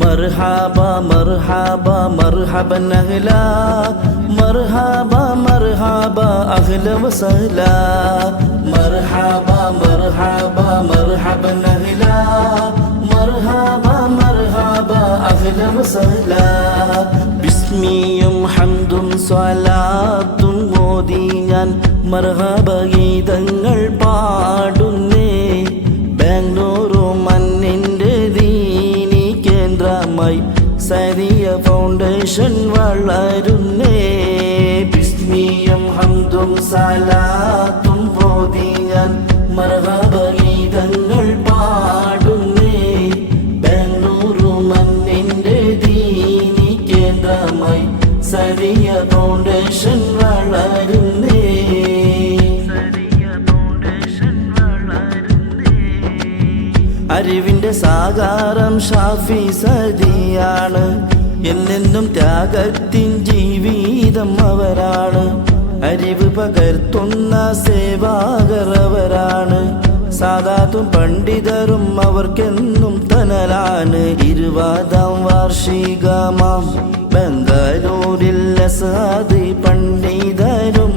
മർഹബ മർഹബ മർഹബൻ അഹ്ല മർഹബ മർഹബ അഹ്ല വസഹ്ല മർഹബ മർഹബ മർഹബൻ അഹ്ല മർഹബ മർഹബ അഹ്ല വസഹ്ല ബിസ്മിയും ഹംദും സ്വലാത്തും മോദി ഞാൻ മർഹബ ഗീതങ്ങൾ പാടുന്നേ ബാംഗ്ലൂരു മണ്ണിൻ്റെ ദീനി കേന്ദ്രമായി സരിയ ഫൗണ്ടേഷൻ വളരുന്നേ ബിസ്മിയും ഹംദും സലാത്തും മോദി ഞാൻ മർഹബ ഗീതങ്ങൾ പാടുന്നേ ബാംഗ്ലൂരു മണ്ണിൻ്റെ ദീനി കേന്ദ്രമായി സരിയ ഫൗണ്ടേഷൻ വളരുന്നേ അറിവിൻ്റെ സാകാരം ഷാഫി സദിയാണ് എന്നെന്നും ത്യാഗത്തിൻ ജീവിതം അവരാണ് അറിവ് പകർത്തുന്ന സേവാകർ അവരാണ് സാദാത്തും പണ്ഡിതരും അവർക്കെന്നും തണലാണ് 20ാം വാർഷികമാം ബംഗളൂരിൽ അസാദി പണ്ഡിതരും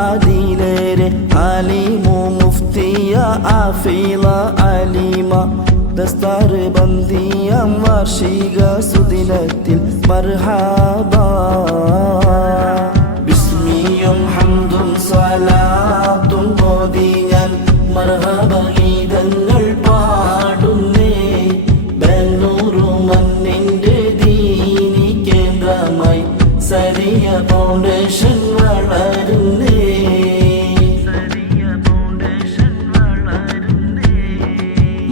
ആദിലേരെ ആലിമു മുഫ്തിയ ആഫീല അലീമ ദസ്താർ ബന്ദിയാം വാർഷിക സുദിനത്തിൽ മർഹബ ബിസ്മിയും ഹംദും സ്വലാത്തും മോദി ഞാൻ മർഹബ ഗീതങ്ങൾ പാടുന്നേ ബാംഗ്ലൂരു മണ്ണിൻ്റെ ദീനി കേന്ദ്രമായി സരിയ ഫൗണ്ടേഷൻ വളരുന്നേ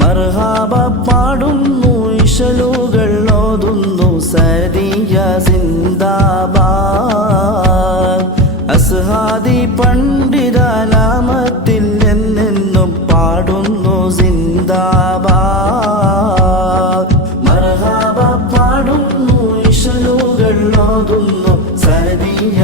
മർഹബ പാടുന്നു ഇശലുകൾ ഓതുന്നു സരിയ സിന്ദാബാദ് അസ്ഹാദി പണ്ഡിത നാമത്തിൽ എന്നെന്നും പാടുന്നു സിന്ദാബാദ് മർഹബ പാടുന്നു ഇശലുകൾ ഓതുന്നു സരിയ